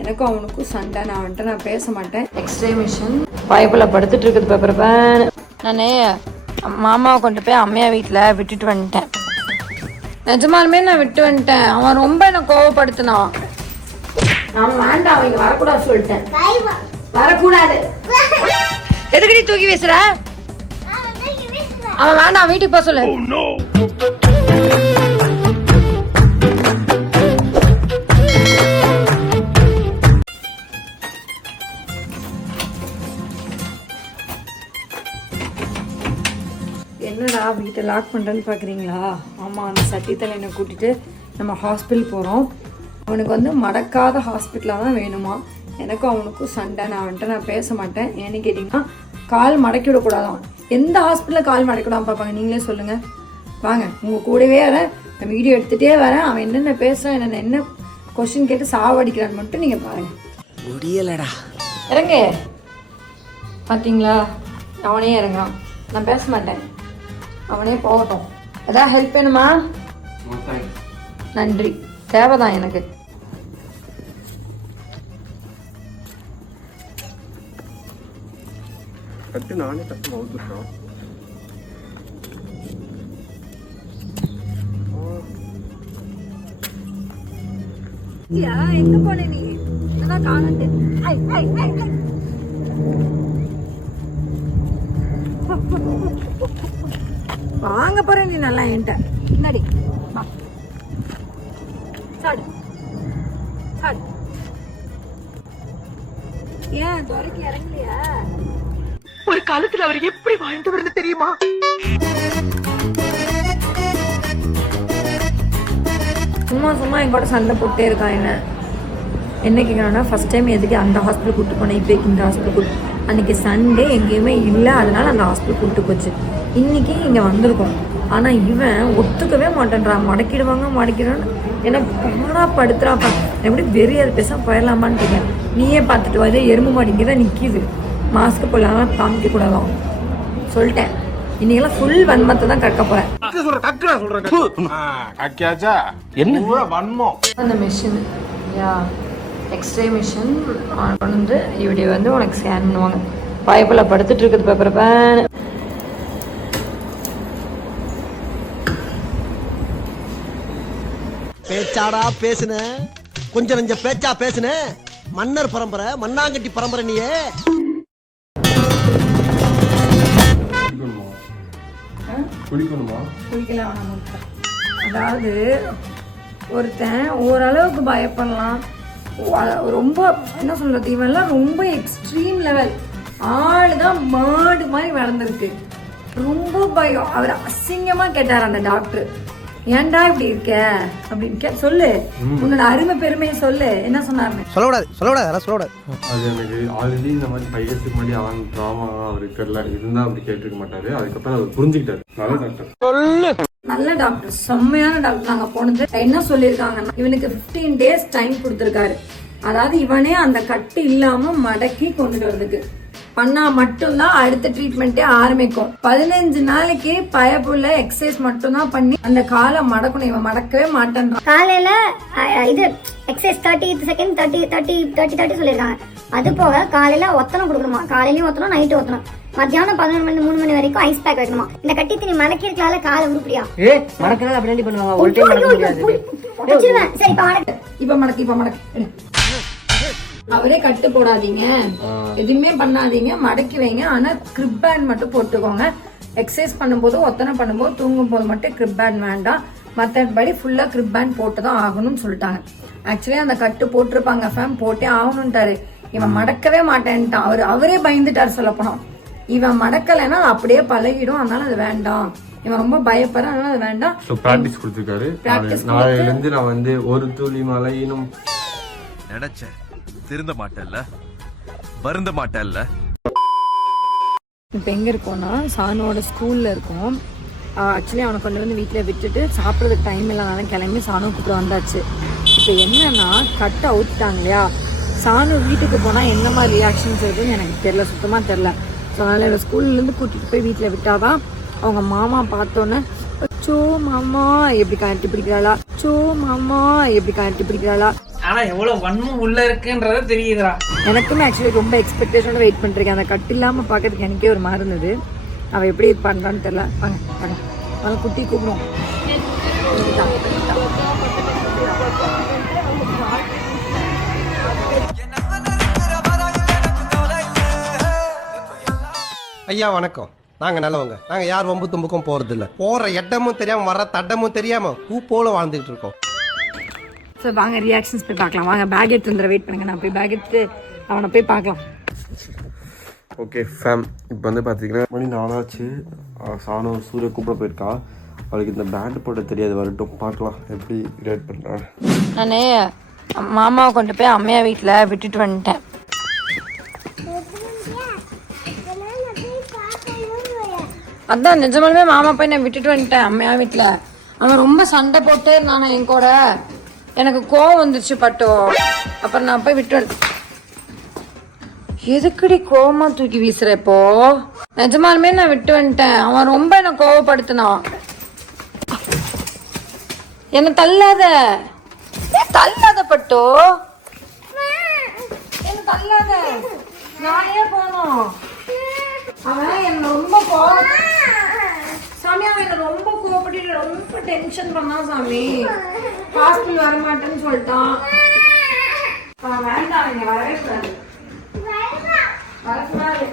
எனக்கும் அவனுக்கும் சண்டை. நான் வந்துட்டு நான் பேச மாட்டேன். எக்ஸ்ரே மிஷின் பைப்பில் படுத்துட்டு இருக்குது. பேப்பர் பேன் நானே மாமாவை கொண்டு போய் அம்மையா வீட்டில் விட்டுட்டு வந்துட்டேன். நிஜமாலுமே நான் விட்டு வந்துட்டேன். அவன் ரொம்ப என்னை கோவப்படுத்தினான். நான் வேண்டாம், அவங்க வரக்கூடாது சொல்லிட்டேன். வரக்கூடாது. எதுக்கடி தூக்கி வீசுற? அவன் வேண்டாம், வீட்டுக்கு போக சொல்லு. என்னடா வீட்டை லாக் பண்ணுறேன்னு பார்க்குறீங்களா? ஆமாம், அந்த சத்தியத்தில் என்னை கூட்டிகிட்டு நம்ம ஹாஸ்பிட்டல் போகிறோம். அவனுக்கு வந்து மடக்காத ஹாஸ்பிட்டலாக தான் வேணுமா. எனக்கும் அவனுக்கும் சண்டை. நான் வந்துட்டு நான் பேச மாட்டேன். ஏன்னு கேட்டிங்கன்னா கால் மடக்கி விடக்கூடாதான். எந்த ஹாஸ்பிட்டலில் கால் மடக்கி விடாமல் பார்ப்பாங்க? நீங்களே சொல்லுங்கள். வாங்க, உங்கள் கூடவே வரேன், நான் வீடியோ எடுத்துகிட்டே வரேன். அவன் என்னென்ன பேசுகிறான், என்ன கொஸ்டின் கேட்டு சாவடிக்கிறான்னு மட்டும் நீங்கள் பாருங்கள். முடியலடா, இறங்க. பார்த்தீங்களா, அவனே இறங்குறான். நான் பேச மாட்டேன், அவனே போகட்டும். ஏதாவது ஹெல்ப் வேணுமா? நன்றி, தேவைதான் எனக்கு. கட்டு நானே கட்டு அவுத்துட்டோம். எங்க போன நீ? காணட்டு வாங்க போற நீ. நல்லா என்கிட்ட முன்னாடி சாடு சாடு. ஏன் துறைக்கு இறங்கலையா? ஒரு காலத்துல அவர் எப்படி வாழ்ந்தவர்னு தெரியுமா? சும்மா சும்மா என் கூட சண்டை போட்டே இருக்கான். என்ன கேட்குறான்னா, ஃபர்ஸ்ட் டைம் எதுக்கு அந்த ஹாஸ்பிட்டல் கூப்பிட்டு போனேன், இப்போ இந்த ஹாஸ்பிட்டல் கூப்பிட்டு. அன்றைக்கி சண்டே எங்கேயுமே இல்லை, அதனால அந்த ஹாஸ்பிட்டல் கூப்பிட்டு போச்சு. இன்றைக்கி இங்கே வந்திருக்கோம். ஆனால் இவன் ஒத்துக்கவே மாட்டேன்றான். மடக்கிடுவான்னு ஏன்னா பாடா படுத்துறாப்பா. எப்படி வெறியாது பேச போயிடலாமான்னு கேட்குறேன். நீயே பார்த்துட்டு வா, எறும்பு மாடிங்க தான் நிற்கிது. மாஸ்க்கு போடலாம், காமிக்க கூடாதான் சொல்லிட்டேன். இன்னைக்கெல்லாம் ஃபுல் வன்மத்தை தான் கக்க போறேன். அந்த மிஷின் எக்ஸ்ரே மிஷின் கொண்டு வந்து இப்படி வந்து உனக்கு ஸ்கேன் பண்ணுவாங்க. பைப்பில் படுத்துட்டு இருக்குது. பேப்பர் பேன் பேச்சாடா பேசுன, கொஞ்சம் நெஞ்ச பேச்சா பேசுன. மன்னர் பரம்பரை, மண்ணாங்கட்டி பரம்பரை. நீயே குளிக்கலாம். அதாவது ஒருத்தன் ஓரளவுக்கு பயப்படலாம். ரொம்ப என்ன சொல்றது, இவெல்லாம் ரொம்ப எக்ஸ்ட்ரீம் லெவல் ஆளு தான். மாடு மாதிரி வளர்ந்துருக்கு. ரொம்ப பயம். அவர் அசிங்கமா கேட்டார் அந்த டாக்டர், ஏன்டா இப்படி இருக்க அப்படின்னு சொல்லு, உன்னோட அருமை பெருமையை சொல்லு. என்ன சொன்னாருன்னு சொல்லக்கூடாது. அது எனக்கு ஆல்ரெடி இந்த மாதிரி 5 இயர்ஸ்க்கு முன்னாடி அவன் ட்ராமா அவருக்கு இருந்தா அப்படி கேட்டிருக்க மாட்டாரு. அதுக்கப்புறம் அவர் புரிஞ்சுக்கிட்டாரு. நல்ல டாக்டர், நல்ல டாக்டர், செம்மையான டாக்டர். நாங்க போனது என்ன சொல்லியிருக்காங்கன்னா, இவனுக்கு 15 days டைம் கொடுத்துருக்காரு. அதாவது இவனே அந்த கட்டு இல்லாம மடக்கி கொண்டுட்டு வரதுக்கு பண்ணா மட்டும்தான் அடுத்த ட்ரீட்மெண்ட்டே ஆரம்பிக்கும். 15 நாளைக்கு பயப்புள்ள எக்ஸசைஸ் மட்டும்தான் பண்ணி அந்த காலை மடக்கணும். இவன் மடக்கவே மாட்டேன்றான். காலையில இது எக்ஸசைஸ் 30 செகண்ட் 30 சொல்லியிருக்காங்க. அது போக காலையில ஒத்தனம் கொடுக்கணுமா. காலையிலயும் ஒத்தனம், நைட்டு ஒத்தனம். மத்தியானம் 11 மணி 3 மணி வரைக்கும் ஐஸ் பேக் வைக்கணுமா. இந்த கட்டி தண்ணி மடக்கிருக்கலால காலை உருப்படியா மடக்கிறது அப்படி பண்ணுவாங்க. ஒரு டைம் மடக்க முடியாது. சரி இப்ப மடக்கு. அவரே கட்டு போடாதீங்க, எதுவுமே பண்ணாதீங்க, மடக்கி வைங்க. ஆனா கிரிப் பேண்ட் மட்டும் போட்டுக்கோங்க. எக்ஸசைஸ் பண்ணும்போது, ஒத்தனை பண்ணும்போது, தூங்கும் போது மட்டும் கிரிப் பேண்ட் வேண்டாம். மற்றபடி ஃபுல்லா கிரிப் பேண்ட் போட்டுதான் ஆகணும்னு சொல்லிட்டாங்க. ஆக்சுவலி அந்த கட்டு போட்டிருப்பாங்க, ஃபேம் போட்டே ஆகணும்ட்டாரு. இவன் மடக்கவே மாட்டேன்ட்டான். அவரே பயந்துட்டாரு சொல்ல போனோம். இவன் மடக்கலைன்னா அப்படியே பழகிடும், அதனால அது வேண்டாம். இவன் ரொம்ப பயப்படுற, அதனால அது வேண்டாம். பிராக்டிஸ் கொடுத்துருக்காரு. நாளையில இருந்து நான் வந்து ஒரு துளி மழையினும் நினைச்சேன். திருந்த மாட்டேல்ல, வருந்த மாட்டேல்ல. இப்போ எங்கே இருக்கோம்னா சானுவோட ஸ்கூலில் இருக்கோம். ஆக்சுவலி அவனை கொண்டு வந்து வீட்டில் விட்டுட்டு சாப்பிட்றதுக்கு டைம் இல்லைனாலும் கிளம்பி சானு கூப்பிட்டு வந்தாச்சு. இப்போ என்னன்னா கட்டை அவுத்துட்டாங்க இல்லையா. சானு வீட்டுக்கு போனால் என்ன மாதிரி ரியாக்ஷன்ஸ் இருக்குன்னு எனக்கு தெரில, சுத்தமாக தெரில. ஸோ அதனால் இவன் ஸ்கூல்லேருந்து கூட்டிகிட்டு போய் வீட்டில் விட்டாதான் அவங்க மாமா பார்த்தோன்னே சோ மாமா எப்படி கட்டி பிடிக்கிறாளா, சோ மாமா எப்படி கட்டி பிடிக்கிறாளா ஆனா எவ்வளவு வன்மம் உள்ள இருக்குன்றத தெரியுதுடா. எனக்குமே ஆக்சுவலி ரொம்ப எக்ஸ்பெக்டேஷனோட வெயிட் பண்ணிருக்கேன். அந்த கட்டு இல்லாமல் பார்க்கறதுக்கு எனக்கே ஒரு மாதிரி இருந்தது. அவள் எப்படி பண்ணுறான்னு தெரியல. வாங்க வாங்க வாங்க குட்டி கூப்பிடும். ஐயா வணக்கம். நாங்க நல்லவங்க. நாங்க யார் வம்பு தும்புக்கும் போறது இல்ல. போற இடமும் தெரியாம வர தட்டமும் தெரியாம பூ போல வாழ்ந்துட்டு இருக்கோம். ஸோ வாங்க ரியாக்ஷன்ஸ் போய் பார்க்கலாம். வாங்க பேக் எடுத்து வந்துட வெயிட் பண்ணுங்க. நான் போய் பேக் எடுத்து அவனை போய் பார்க்கலாம். ஓகே ஃபேம், இப்போ வந்து பார்த்தீங்கன்னா மணி 4 ஆச்சு. சாணோ சூரிய கூப்பிட போயிருக்கா. அவளுக்கு இந்த பேண்ட் போட தெரியாது, வரட்டும் பார்க்கலாம் எப்படி கிரியேட் பண்ணுறான். நான் மாமாவை கொண்டு போய் அம்மையா வீட்டில் விட்டுட்டு வந்துட்டேன். அதான் நிஜமாலுமே மாமா போய் நான் விட்டுட்டு வந்துட்டேன் அம்மையா வீட்டில். அவன் ரொம்ப சண்டை போட்டே இருந்தானே என் கூட. எனக்கு கோவம் வந்துருச்சு பட்டோ. அப்புறம் நான் போய் விட்டு வந்து. எதுக்குடி கோவமா தூக்கி வீசுற இப்போ? நிஜமாலுமே நான் விட்டு வந்துட்டேன். அவன் ரொம்ப என்ன கோவப்படுத்தினான். என்ன தள்ளாத தள்ளாத பட்டோ, என்ன தள்ளாத. நானே போனோம். அவன் என்ன ரொம்ப சாமி, அவன் என்ன ரொம்ப கோவப்பட்டு ரொம்ப டென்ஷன் பண்ணான் சாமி. ஹாஸ்பிட்டல் வர மாட்டேன்னு சொல்லிட்டான். வேண்டாம், இங்க வரவே கூடாது. வரக்கூடாது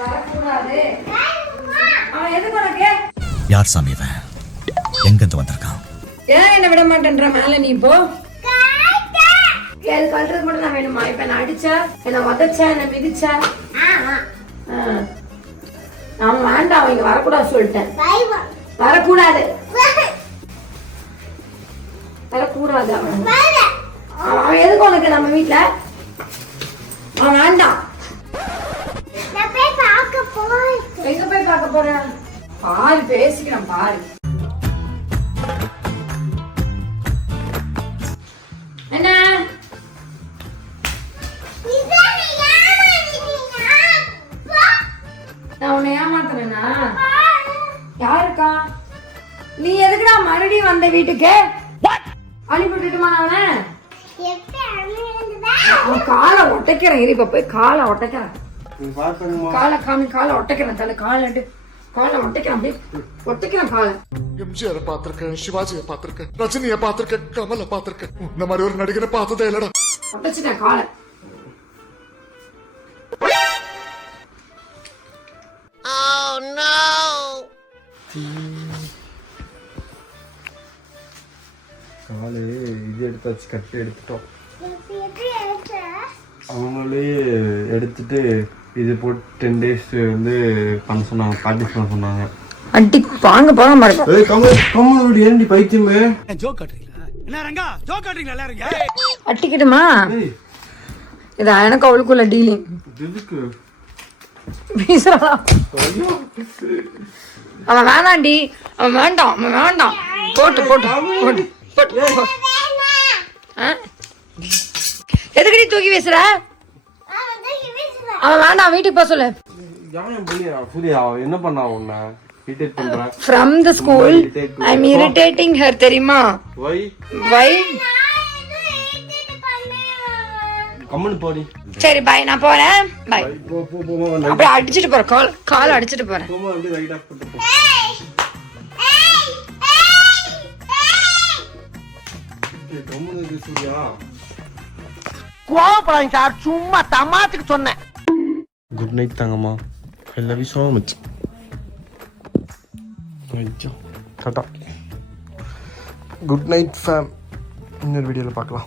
வரக்கூடாது. அவன் எதுக்கு உனக்கு? யார் சாமி இவன்? எங்க இருந்து வந்திருக்கான்? ஏன் என்ன விட மாட்டேன்ற மேல நீ இப்போ கல்றது மட்டும் நான் வேணுமா? இப்ப என்ன அடிச்சா, என்ன உதச்சா, என்ன மிதிச்சா? அவன் வேண்டாம், அவங்க வரக்கூடாது சொல்லிட்டேன். வரக்கூடாது வரக்கூடாது. அவன் எதுக்கு உனக்கு நம்ம வீட்டுல? அவன் வேண்டாம். எங்க போய் பார்க்க போறேன்? பாரு பேசிக்கிறேன் பாரு. என்ன நான் உன்னை ஏமாத்துறேனா? யாருக்கா? நீ எதுக்குடா மறுபடியும் வந்த வீட்டுக்கு? அனுப்பிட்டுமா அவனை? அவன் காலை ஒட்டைக்கிறேன். இரு, இப்ப போய் காலை ஒட்டைக்கிறேன். காலை காமி, காலை ஒட்டைக்கிறேன். தலை காலை காலை ஒட்டைக்கிறேன். அப்படியே ஒட்டைக்கிறேன் காலை. எம்ஜிஆரை பாத்திருக்கேன், சிவாஜியை பாத்திருக்கேன், ரஜினியை பாத்திருக்கேன், கமலை பாத்திருக்கேன். இந்த மாதிரி ஒரு நடிகரை பார்த்ததே இல்லடா. ஒட்டச்சிட்டேன் காலை. காலு இது எடுத்தாச்சு, கட்டு எடுத்துட்டோம். அவங்களே எடுத்துட்டு இது போட்டு 10 days வந்து பண்ண சொன்னாங்க, ப்ராக்டிஸ் பண்ண சொன்னாங்க. அடி வாங்க போக மாட்டேன். ஏன்டி பைத்தியமே? அட்டிக்கிட்டுமா? இது எனக்கு அவளுக்குள்ள டீலிங். அவன் வேணாண்டி, அவன் வேண்டாம், அவன் வேண்டாம். போட்டு போட்டு போட்டு போட்டு. எதுக்கடி தூக்கி வீசுற? அவன் வேண்டாம், வீட்டுக்கு போக சொல்லு. என்ன பண்ணா உன்ன irritate பண்ற? From the school I'm irritating her, தெரியுமா? Why? கம்மன் போடி. சரி பை, நான் போறேன். பை. அப்படியே அடிச்சிட்டு போறேன். கால் அடிச்சிட்டு போறேன். கோவப்படாதீங்க சார், சும்மா தமாத்துக்கு சொன்னேன். குட் நைட் தங்கம்மா. I love you so much. Tata. Good night fam. இன்னொரு வீடியோவில் பார்க்கலாம்.